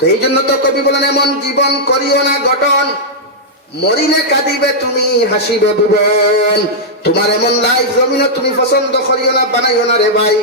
তো এই জন্য তো কবি বলেন, এমন জীবন করিও না গঠন। মরিনে কাঁদিবে তুমি, হাসিবে ভুবন। তোমার এমন লাইফ জমিন তুমি পছন্দ করিও না, বানাইও না রে ভাই।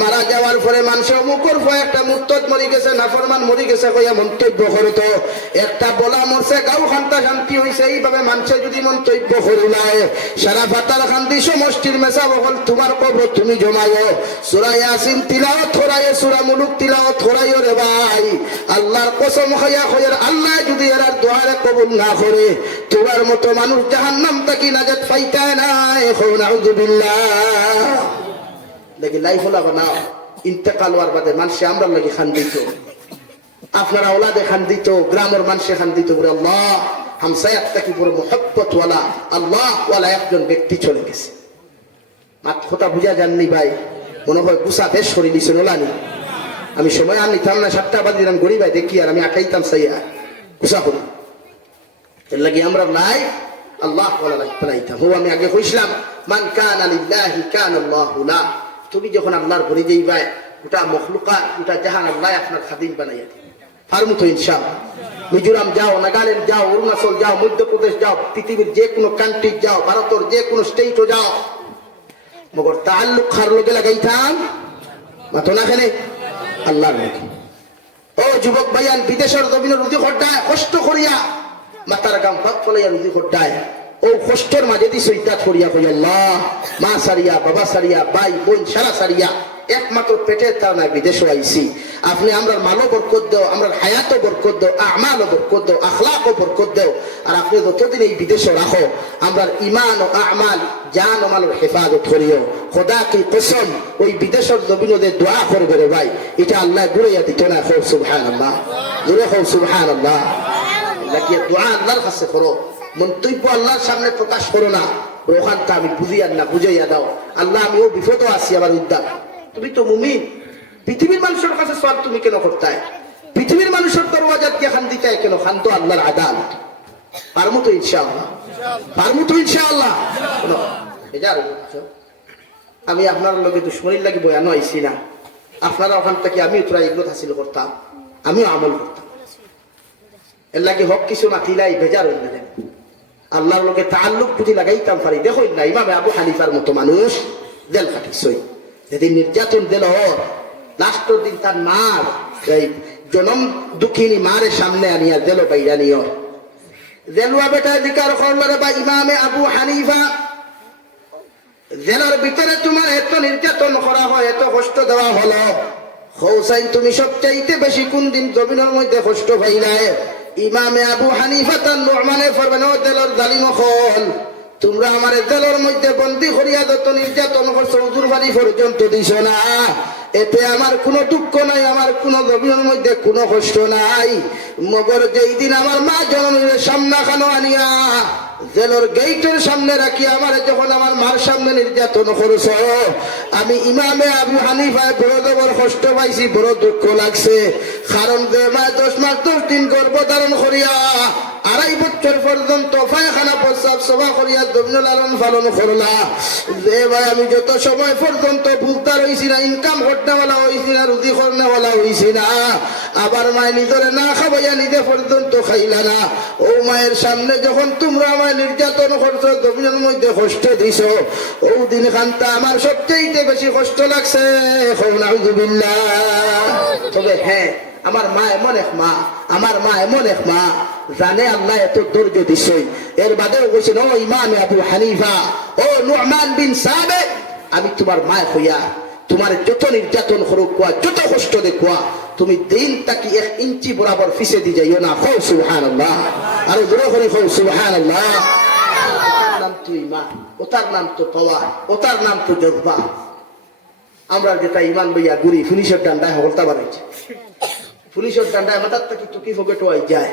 মারা যাওয়ার পরে মানুষের মুখর ভয় একটা মুক্তত মরি গেছে, নাফরমান মরি গেছে কইয়া মন্তব্য করে তো। একটা বলা মরছে, গাও খান্তা শান্তি হয়েছে এইভাবে মানুষের যদি মন্তব্য করিলায় সারা ফাতার খান্তি সমষ্টির মেসা বহল তোমার কবর তুমি জমাইও। সুরাই আসিন তিলাও থোরাই সুরা মুলুক তিলাও থোরাইও রে ভাই। আল্লাহর কসম খাইয়া খয়ের আল্লাহ যদি এরার দোয়ারে কবুল না করে, তোমার মতো মানুষ জাহান্নাম তাকি নাজাত পাইতায় না এখন আউযুবিল্লাহ দেখি লাইফ হলা বানাও ইন্তেকাল হওয়ার বাদে মানুষে আমরা লাগে খান দিত। আপনারা ওলাদে খান দিত, গ্রামের মানুষে খান দিত বলে, আল্লাহ হামসায়াত তাকি পুরো মোহব্বত ওয়ালা। আল্লাহ ওয়ালা একজন ব্যক্তি চলে গেছে। মাত কথা বুঝা যাননি ভাই। মনে হয় গুসা বেশ সরি দিছেন ওলানি। আমি সময় আর নিতাম না সাতটা বাজে দিলাম গড়ি ভাই দেখি আর আমি আঁকাইতাম সাইয়া। গুসা করি। এর লাগি আমরা লাই আল্লাহ বানাইতাম হো আমি আগে কইছিলাম, মান কান আলিল্লাহি কান আল্লাহু তুমি যখন আল্লাহর ঘরে যাইবাই গোটা মখলুকা গোটা জাহান আল্লাহ আপনার খাদিম বানাইয়া দিবে। ফার্মু তো মিজোরাম যাও, নাগাল্যান্ড যাও, অরুণাচল যাও, মধ্যপ্রদেশ যাও, পৃথিবীর যে কোনো কান্ট্রি যাও, ভারতের যে কোনো স্টেটও যাও। মগর তাল্লুক খার লোকে লাগাইতাম মাতো না খেলে? আল্লাহর লোকে ও যুবক ভাইয়ান, বিদেশের জমিনের রুদি খড্ডায় কষ্ট করিয়া মাতার গাম পাক ফলাইয়া রুদি খড্ডায় ও কষ্টের মাঝে দি সৈতাত করিয়া কই, আল্লাহ, মা সারিয়া, বাবা সারিয়া, ভাই, বোন, সারা সারিয়া, একমাত্র পেটের তার না বিদেশও আইছি। আপনি আমরা মালও বরকত দেও আমরা হায়াতও বরকত দেও, আমালও বরকত দেও, আখলাকও বরকত দেও। আর আপনি যতদিন এই বিদেশে রাখো আমরা ইমান ও আমাল, জান ও মালের হেফাজত করিও। খোদা কি কসম, ওই বিদেশের জমিনদে দোয়া করবে রে ভাই, এটা আল্লাহ ঘুরাইয়া দিত না খৌ সুবহান আল্লাহ জুড়ে খৌ সুবহান আল্লাহ লাগিয়ে দোয়া আল্লাহর কাছে করো। মন্তব্য আল্লাহর সামনে প্রকাশ করো না। ওখানটা আমি বুঝিয়ার না, বুঝাইয়া দাও। আল্লাহ আমিও বিপদও আছি আমার উদ্যান তুমি তো মুমিন। পৃথিবীর মানুষের কাছে সব তুমি কেন করতায়? পৃথিবীর মানুষের দরওয়াজাত দিয়ে খান দিতে কেন? খান তো আল্লাহর আদালত। পারমু তো ইনশাআল্লাহ। পারমু তো ইনশাআল্লাহ? আমি আপনার লগে দুশ্মনীর লাগে বয়ানো আইছি না। আপনারা ওখান থেকে আমি তোরা এগুলো হাসিল করতাম। আমিও আমল করতাম। এর লাগে হক কিছু মাতিলাই বেজার হইল না আল্লাহর লোকে তাল্লুক পুঁজি লাগাইতাম পারি দেখো না, ইমামে আবু হানিফার মতো মানুষ জেল খাটিছই যেদিন নির্যাতন দিল লাস্টের দিন তার মার, এই জনম দুঃখিনী মারের সামনে আনিয়া জেল বাইরা নিয়। জেলুয়া বেটা দিকার করলরে বা ইমামে আবু হানিফা। জেলার ভিতরে তোমার এত নির্যাতন করা হয়, এত কষ্ট দেওয়া হলো। হৌসাইন, তুমি সবচাইতে বেশি কোন দিন জমিনের মধ্যে কষ্ট পাইলাই ইমামে আবু হানিফা তার নোমানে ফরবেন ও দেলর জালিম হল তোমরা আমার জেলের মধ্যে বন্দি করিয়া দত্ত নির্যাতন করছ হুজুর বাড়ি পর্যন্ত দিছ না। এতে আমার কোনো দুঃখ নাই, আমার কোনো গভীর মধ্যে কোনো কষ্ট নাই। মগর যেই দিন আমার মা জন্মের সামনা খানো আনিয়া জেলের গেইটের সামনে রাখি আমার যখন আমার মার সামনে নির্যাতন করছ, আমি ইমামে আবু হানিফায় বড় দেবর কষ্ট পাইছি, বড় দুঃখ লাগছে। কারণ যে মা দশ মাস দশ দিন গর্ভধারণ করিয়া আড়াই বছর পর্যন্ত পায়খানা প্রস্রাব সভা করিয়া জমিন লালন পালন করলা। যে ভাই, আমি যত সময় পর্যন্ত ভুলতা রইছি না ইনকাম করতেওয়ালা হইছি না রুদি করনেওয়ালা হইছি না, আবার মায় নিজরে না খাবাইয়া নিজে পর্যন্ত খাইলা না। ও মায়ের সামনে যখন তোমরা আমায় নির্যাতন করছ, জমিনের মধ্যে কষ্ট দিছ, ও দিন খান্তা আমার সবচেয়ে বেশি কষ্ট লাগছে। তবে হ্যাঁ আমার মা এমন এক মা, আমার মা এমন এক মা। জানে আল্লাহ এত ধৈর্য দিছই এর বাদেও বলছেন ও ইমাম আবু হানিফা, ও নুরমান বিন সাবে, আমি তোমার মা হইয়া, তোমার যত নির্যাতন করুক কোয়া, যত কষ্ট দেখুয়া তুমি দিন তাকি এক ইঞ্চি বরাবর ফিসে দি যাইও না। খৌ সুবহান আল্লাহ আর দূরে করে খৌ সুবহান আল্লাহ নাম তো ইমান ওটার নাম তো পাওয়ার ওটার নাম তো জজবা। আমরা যেটা ইমান বইয়া গুড়ি পুলিশের ডান্ডায় হলতা বানাইছে। পুলিশের ডান্ডায় মাথার থেকে টুকি ফোকেটো আই যায়।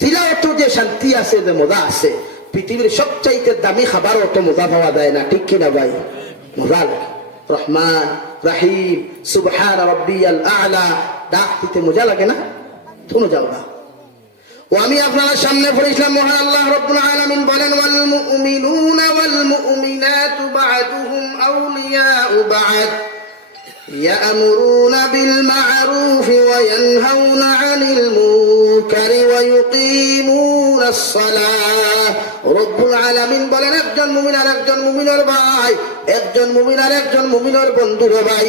তিলাওয়াত যে শান্তি আছে যে মজা আছে পৃথিবীর সবচাইতে দামি খাবারও তো মজা পাওয়া যায় না ঠিক কিনা ভাই মজা লাগে রহমান রাহিম সুবহান রব্বিয়াল আলা ডাক দিতে মজা লাগে না কোনো যাও না ও আমি আপনার সামনে পড়েছিলাম মহান আল্লাহ রব্বুল আলামিন বলেন ওয়াল মুমিনুনা ওয়াল মুমিনাতু বা'দুহুম আউলিয়াউ বা'দ يأمرون بالمعروف وينهون عن المنكر ويقيمون الصلاة রব্বুল আলামিন বলেন, একজন মুমিন আর একজন মুমিনের ভাই, একজন মুমিন আর একজন মুমিনের বন্ধু ভাই,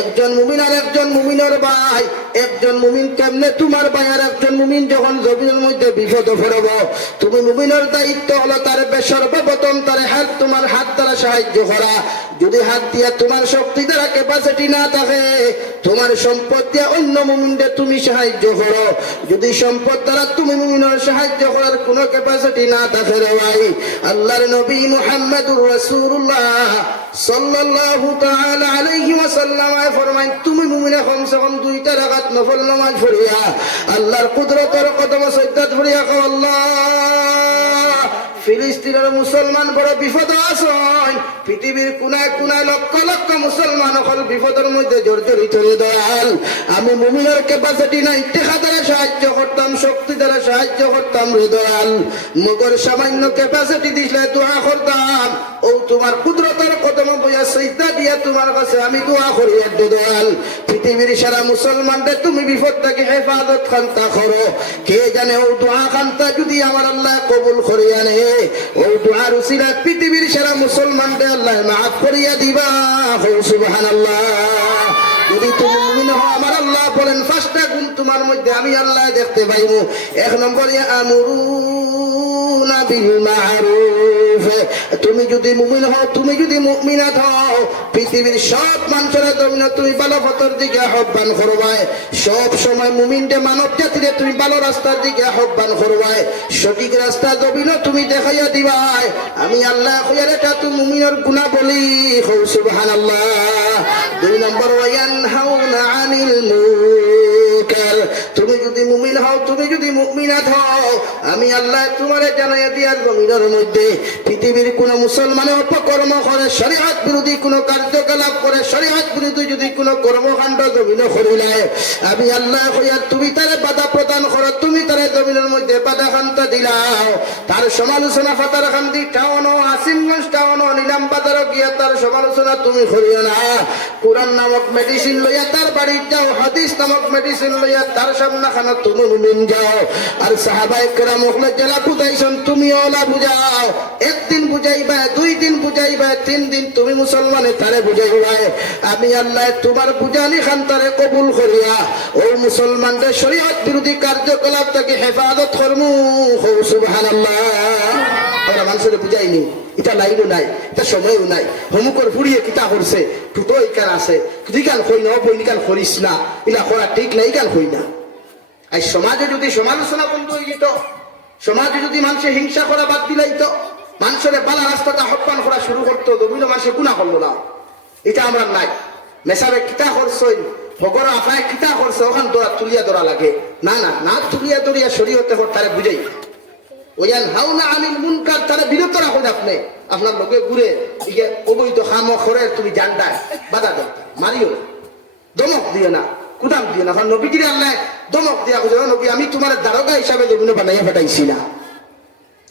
একজন মুমিন আর একজন মুমিনের ভাই, একজন মুমিন কেমনে তোমার ভাই আর একজন মুমিন যখন জমিনের মধ্যে বিপদ ফেরব তুমি মুমিনের দায়িত্ব হলো তার সর্বপ্রথম তার হাত তোমার হাত দ্বারা সাহায্য করা। যদি হাত দিয়া তোমার শক্তি দ্বারা ক্যাপাসিটি না থাকে, তোমার সম্পদ দিয়া অন্য মুমিনকে তুমি সাহায্য করো। যদি সম্পদ দ্বারা তুমি মুমিনের সাহায্য করার কোনো ক্যাপাসিটি না থাকে রে ভাই আল্লাহর নবী মুহাম্মদুর রাসূলুল্লাহ সাল্লাল্লাহু তাআলা আলাইহি ওয়াসাল্লাম ফরমায় তুমি মুমিনে কমসে কম দুইটা রাকাত নফল নামাজ পড়িয়া, আল্লাহর কুদরতের কদম সজ্জাত পড়িয়া কও আল্লাহ ফিলিস্তিনের মুসলমান বড় বিপদ আসন পৃথিবীর কোনায় কোনায় লক্ষ লক্ষ মুসলমান অকল বিপদের মধ্যে জর্জরিত রে দয়াল আমি মুমিনের ক্যাপাসিটি নাই ইতিহাস দ্বারা সাহায্য করতাম, শক্তি দ্বারা সাহায্য করতাম রে দয়াল। সামান্য ক্যাপাসিটি দিলে দোয়া করতাম। ও তোমার কুদরতের কদম বইয়া সৈতা দিয়া তোমার কাছে আমি দোয়া করি দয়াল। পৃথিবীর সারা মুসলমানদের তুমি বিপদ থেকে হেফাজত খান্তা করো। কে জানে ও দোয়া খান্তা যদি আমার আল্লাহ কবুল করে আনে? ও দোয়ার উসিলা পৃথিবীর সারা মুসলমানদের আল্লাহ মাফ করিয়া দিবা। হো, সুবহানাল্লাহ। যদি তুমি মুমিন হও, আমার আল্লাহ বলেন, পাঁচটা গুণ তোমার মধ্যে আমি আল্লাহ দেখতে পাইবো এক নম্বরে আমরুনা বিল মারুফ। তুমি যদি মুমিন হও, তুমি যদি মুমিনাত হও, পৃথিবীর সব মানুষের জন্য তুমি ভালো পথের দিকে আহ্বান করবায় সব সময় মুমিনটে মানব জাতিরে তুমি ভালো রাস্তার দিকে আহ্বান করবায় সঠিক রাস্তা জমিন তুমি দেখাইয়া দিবাই। আমি আল্লাহ এটা তুমি মুমিনের গুণা বলি। হৌসুবহান যদি মুমিনাত হও আমি আল্লাহ তোমারে জানাইয়া দিয়ার জমিনের মধ্যে। পৃথিবীর কোন মুসলমানের অপকর্ম করে শরীয়ত বিরোধী, কোন কার্যকলাপ করে শরীয়ত বিরোধী যদি কোন কর্মকাণ্ড জমিন করিলায় আমি আল্লাহ হইয়া তুমি তারে বাধা প্রদান করো, তুমি তারে জমিনের মধ্যে বাধা খান্তা দিলাও। তার সমালোচনা ফাতার খান্তি টাউনও আসিমগঞ্জ টাউনও নিলাম বাজারও গিয়া তার সমালোচনা তুমি করিও না। কোরআন নামক মেডিসিন লইয়া তার বাড়ির যাও, হাদিস নামক মেডিসিন লইয়া তার সামনা খানা তুমি মুমিন যাও। আর সাহাবাই কেরাম ওখানে জেলা বুঝাইছেন তুমি ওলা বুঝাও। একদিন বুঝাইবা দুই দিন বুঝাইবা তিন দিন তুমি মুসলমানে তারে বুঝাইবা। আমি আল্লাহ তোমার বুঝানি খান তারে কবুল করিয়া, ও মুসলমানদের শরীয়ত বিরোধী কার্যকলাপ থেকে হেফাজত করমু। মানুষের বুঝাইনি এটা লাইনও নাই, এটা সময়ও নাই। হমুকর ফুরিয়ে কিতা করছে? টুটো ইকান আছে? ইকান কই, না বই নিকান করিস না। ইলা করা ঠিক নাই ইকান কই না? আর সমাজে যদি সমালোচনা বন্ধ হয়ে যেত সমাজে যদি মানুষের হিংসা করা বাদ দিলাইতো, মানুষের বালা রাস্তাটা আহ্বান করা শুরু করতো বিভিন্ন মানুষে গুণা করল না। এটা আমরা নাই। মেসাবে কিতা করছই ভগর আফায় কিতা করছে? ওখান দৌড়া তুলিয়া দৌড়া লাগে। না না না তুলিয়া দৌড়িয়া শরীয়তে তারে বুঝাই। ওয়ান হাউনা আনিল মুনকার, তারা বিরত রাখুন আপনি। আপনার লোকে ঘুরে অবৈধ খাম খরে তুমি জানটায় বাধা দাও মারিও দমক দিও না। কুদাম দিও না কারণ নবীজির আল্লাহ দমক দিয়া খুঁজে নবী, আমি তোমার দারোগা হিসাবে জমিনে বানাইয়া ফাটাইছি না।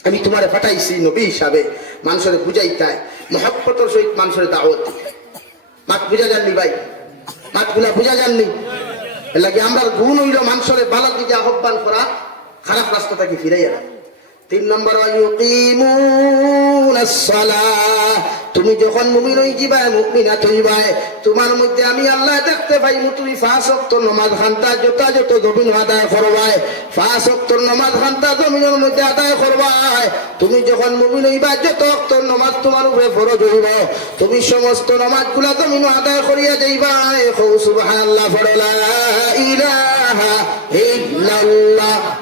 আমি তোমারে ফাটাইছি নবী হিসাবে। মানুষের বুঝাইতায়। মহব্বতর সহিত মানুষের দাওয়াত। মাত বুঝা যাননি ভাই? মাতগুলা বুঝা এর লাগে আমরা গুণ হইল মানুষের বালা দিকে আহ্বান করা, খারাপ রাস্তা থেকে ফিরাইয়া। তিন নম্বর ইউকিমুনাস সালাহ তুমি যখন মুমিন হই যাবাই মুমিনা হইবাই। তোমার মধ্যে আমি আল্লাহ দেখতে পাই তুমি পাঁচ ওয়াক্ত নামাজ খান্তা যথাযথ জমিন আদায় করবাই। পাঁচ ওয়াক্ত নামাজ খান্তা জমিনের মধ্যে আদায় করবাই। তুমি যখন মুমিন হইবা, যত ওয়াক্ত নামাজ তোমার উপরে ফরজ হইব। তুমি সমস্ত নামাজগুলা জমিন আদায় করিয়া যাইবাই। হৌ সুবহানাল্লাহ, পড়ে লা ইলাহা ইল্লাল্লাহ।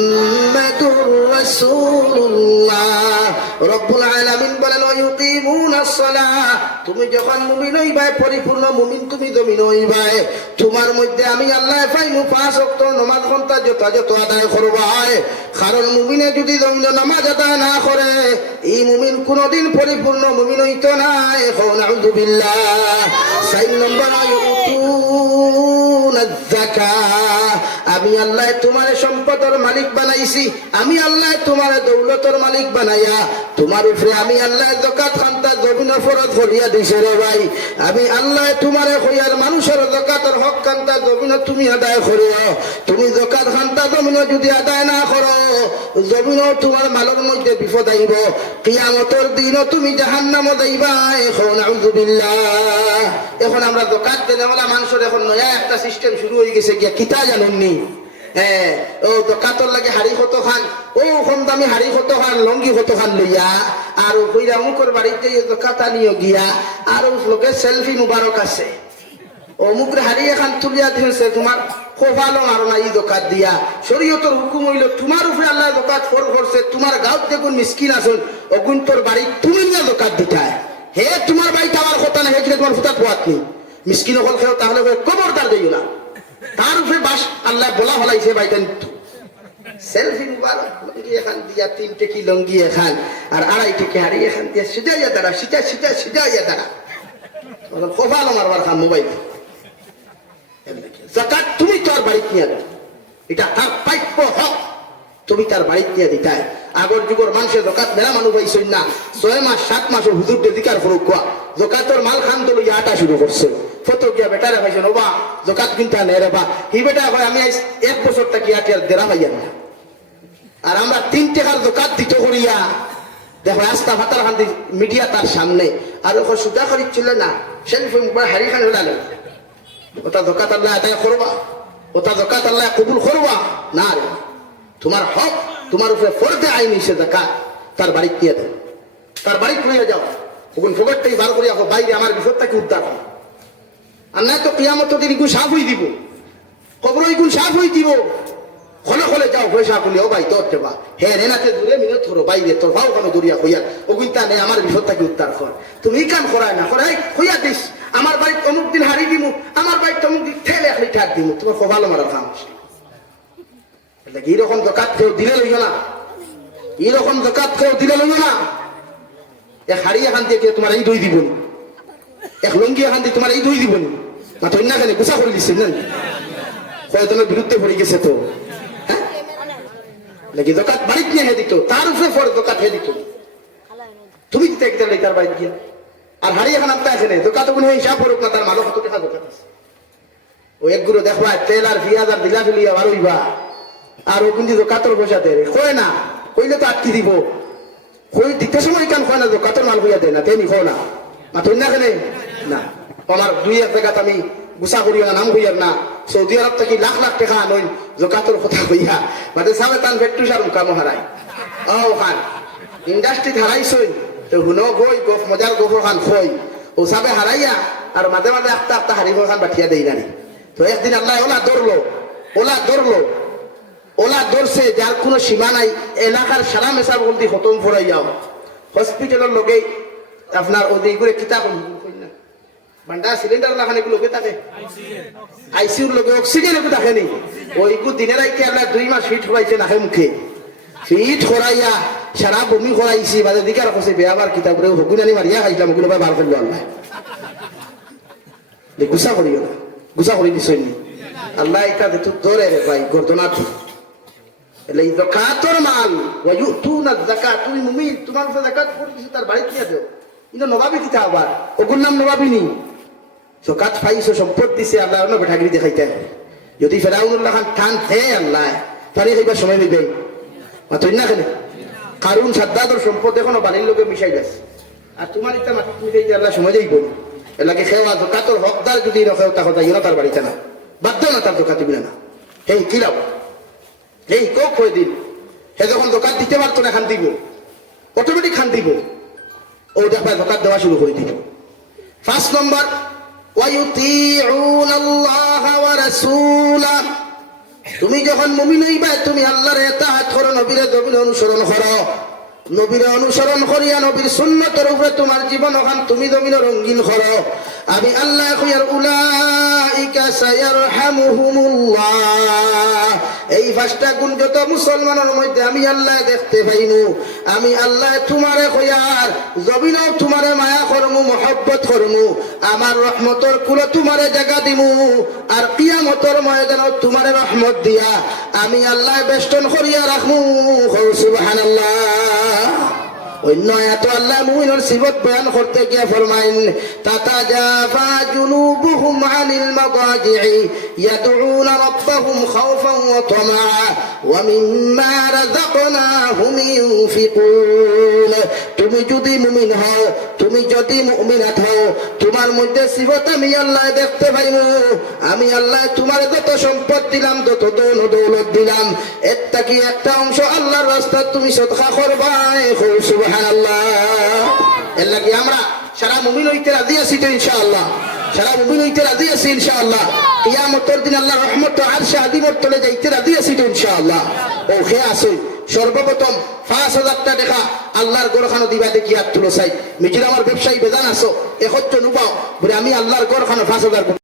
তুমি যখন মুমিন হইবাই, পরিপূর্ণ মুমিন তুমি জমিন হইবাই, তোমার মধ্যে আমি আল্লাহ পাইমু পাঁচ নামাজ ঘণ্টা যথাযথ আদায় করবাই। কারণ মুমিনে যদি নামাজ আদায় না করে, এই মুমিন কোনদিন পরিপূর্ণ মুমিন হইতো না এখন আউযুবিল্লাহ চার নম্বর আমি আল্লাহ তোমার সম্পদের মালিক বানাইছি, আমি আল্লাহ তোমার দৌলতর মালিক বানাইয়া, তোমার উপরে আমি আল্লাহ জকাত খান্তা জমিনের ফরত করিয়া দিছে রে ভাই। আমি আল্লাহ তোমার হইয়ার মানুষের জকাতের হক খান্তা জমিন তুমি আদায় করিও। তুমি জকাত খান্তা জমিন যদি আদায় না করো, জমিনও তোমার মালর মধ্যে বিপদ আইব। কিয়ামতর দিনও তুমি জাহান্নাম যাইবা। এখন এখন আমরা জকাত দেনেওয়ালা মানুষের এখন নয়া একটা সিস্টেম শুরু হয়ে গেছে কিতা জানেননি হ্যাঁ ও লাগে হাড়ি কত খান ও কম দামি হাড়ি কত খান লঙ্গি কত খান লইয়া। আর কইরা অমুকর বাড়িতে আনিও গিয়া, আর লোকে সেলফি মুবারক আছে। অমুক হাড়ি এখান তুলিয়া দিয়েছে, তোমার আর না ই দোকাত দিয়া। শরীয়তর হুকুম হইল, তোমার উপরে আল্লাহ দোকাত ফোর করছে, তোমার গাঁত দেখুন মিসকিন আছেন, অগুন তোর বাড়ি তুমি না দোকাত দিতায় হে, তোমার বাড়িতে আমার কথা না হে তোমার ফুটা পোয়াত নেই। মিসকিন হল খেও, তাহলে কবরদার দিও না। তার উপরে বাস, আল্লাহ হলাইছে সেলফি মুবারক লঙ্গি এখান দিয়া, তিনটে কি লঙ্গি এখান, আর এখান দিয়া, সিজাইয়া দাঁড়া সিজা সিজা সিজাইয়া দাঁড়া। খান মোবাইল। জাকাত তুমি বাড়িতে নিয়ে এটা তার হক, তুমি তার বাড়িতে নিয়ে দিতাই। আগর যুগর মানুষের জকাত মেলা মানুষ পাইছই না, ছয় মাস, সাত মাসের হুজুর দিকার ফরক কোয়া। জকাতর মাল খান তো লইয়া আটা শুরু করছে। ফটো গিয়া বেটারে ভাইছেন ওবা জকাত কিনতে নে রে বা। হি বেটা হয় আমি আইস এক বছর টাকি আটি আর দেরা ভাইয়া না আর আমরা তিন টাকার জকাত দিতে করিয়া দেখো আস্তা ভাতার খান মিডিয়া তার সামনে। আর ওখানে সুদা করিচ্ছিল না সেলফি মোবাইল হারি খান হলালে ওটা জকাত আল্লাহ আদায় করবা ওটা জকাত আল্লাহ কবুল করবা না রে তোমার হক তোমার উপরে ফরদে আইন হিসেবে জাকাত। তার বাড়িতে দিয়ে দেয় তার বাড়িতে লইয়া যাও। ওগুন ফোকরটাই বার করিয়া হোক বাইরে আমার বিপদটাকে উদ্ধার হয় নাই তো কিয়ামত সাফ হয়ে দিব। কবর ইগুন সাফ হয়ে দিব। খলে খলে যাও পয়সা খুলি ও ভাই, তোর দেবা। হে রেনাতে দূরে মিনে থরো বাইরে তোর ভাও কেন দূরিয়া হইয়া। ওগুন নেই আমার বিপদটাকে উদ্ধার কর। তুমি কান করায় না করাই হইয়া দিস। আমার বাড়ি অমুক দিন হারি দিমু, আমার বাড়ি অমুক দিন ঠেলে এক লিটার দিমু। তোমার কপালো মারা কাম এইরকম দোকাত কেউ দিলে লইও না? এইরকম দোকাত কেউ দিলে লইও না? এক হাড়ি এখান দিয়ে তোমার এই দই দিবনি? এক লঙ্গি এখান দিয়ে তোমার এই দই দিব না মাত্র না খালি গুছা করে দিচ্ছে না কয়, তোমার বিরুদ্ধে পড়ে গেছে তো। হ্যাঁ? নাকি দোকাত বাড়িতে নিয়ে হে দিত, তার উপরে পরে দোকাত হে দিত। তুমি দিতে একটা তার বাড়ি গিয়া? আর হাড়ি এখন আপনি আছে দোকাত কোনো হিসাব করুক না, তার মালক কত টাকা দোকান আছে। ও একগুলো দেখবা তেল আর পেঁয়াজ আর দিলা ফেলিয়া আর হইবা। আর ও কিন্তু দোকাতর পয়সা দেয় কয় না, কইলে তো আটকি দিব। কই দিতে সময় কান কয় না দোকাতর মাল হইয়া দেয় না তেনি কও না। না কেন না। আমার দুই এক জায়গাত আমি গুছা করিয়া নাম হইয়ার না। সৌদি আরব থেকে লাখ লাখ টাকা আনইন জকাতর কথা কইয়া মাঝে সামনে তান ফ্যাক্টরি সার কাম হারাই ও খান ইন্ডাস্ট্রি হারাইছই তো হুনো গই গফ মজার গফ খান খই ও সাবে হারাইয়া আর মাঝে মাঝে আস্তে আস্তে হারিব খান বাঠিয়া দেই নানি। তো একদিন আল্লাহ ওলা ধরলো ওলা ধরলো ওলা ধরছে যার কোনো সীমা নাই এলাকার সারা মেশা বলতে খতম ফরাইয়াও হসপিটালের লগে আপনার ওদিক কিতাব ভান্ডা সিলিন্ডার লাগানে লোকে থাকে আইসিউর লোকে অক্সিজেন একটু থাকে নি ওইগু দিনের আইতে আল্লাহ দুই মাস ফিট হরাইছে নাকে মুখে। ফিট হরাইয়া সারা বমি হরাইছি বাজে দিকে রাখছে বেয়াবার কিতাব রে হগুনানি মারিয়া খাইলাম ওগুলো বার করল আল্লাহ। গুসা করিও না গুসা করি দিছই নি আল্লাহ এটা দেখো ধরে রে ভাই গর্দনাথ এলে এই জাকাতর মাল ওয়ায়ুতুনা যাকাত, তুমি মুমিন তোমার যাকাত পড়ে তার বাড়িতে নিয়ে দেও ইনো নবাবি দিতে আবার ওগুর নাম নবাবি তো কাজ পাইছো সম্পদ দিছে, আল্লাহ অন্য বেঠাগিরি দেখাইতে যদি ফেরাউল্লাহ খান টান থে আল্লাহ তাহলে সেইবার সময় নিবে। মাতই না কেন? কারণ সাদ্দাদর সম্পদ এখনও বাড়ির লোকে মিশাই গেছে আর তোমার ইচ্ছা মাটি তুমি যে আল্লাহ সময় যাইব এলাকে খেওয়া তো কাতর হকদার যদি রকেও তাহলে তাই তার বাড়িতে না। বাধ্য না তার দোকান দিবি না। হেই, কি লাভ? হেই কোক হয়ে দিন হে যখন দোকান দিতে পারতো না খান দিব অটোমেটিক খান দিব ও দেখা দোকান দেওয়া শুরু করে দিব ফার্স্ট নম্বর তুমি যখন মুমিন হইবা তুমি আল্লাহর এতাহাত করো নবীরে দমিন অনুসরণ করো। নবীর অনুসরণ করিয়া নবীর সুন্নতের উপরে তোমার জীবন ওখান তুমি জমিন রঙ্গিন করো। আমি আল্লাহ কইয়ার উলাইকা সায়ারহামুহুমুল্লাহ। এই পাঁচটা গুণ যত মুসলমানের মধ্যে আমি আল্লাহ দেখতে পাইনু। আমি আল্লাহ তোমারে কইয়ার জমিনও তোমারে মায়া করমু, মহব্বত করমু। আমার রহমতর কুলো তোমারে জায়গা দিমু আর কিয়ামতর ময়দানও তোমারে রহমত দিয়া আমি আল্লাহ বেষ্টন করিয়া রাখমু। সুবহানাল্লাহ। है। তুমি যদি মুমিন হও, তুমি যদি মুমিনাত হও, তোমার মধ্যে সিবত আমি আল্লাহ দেখতে পাইমু। আমি আল্লাহ তোমার যত সম্পদ দিলাম, যত দৌল দৌলত দিলাম, এর কি একটা অংশ আল্লাহর রাস্তা তুমি সদকা তো দিন আল্লাহ তলে তো ইনশাআল্লাহ। সর্বপ্রথম পাঁচ হাজারটা দেখা আল্লাহর গড়খানো দিবা দেখি আর তুলো চাই মিজির আমার ব্যবসায়ী বেজান আসো একত্র নুবাও বলে, আমি আল্লাহর গড়খানো পাঁচ হাজার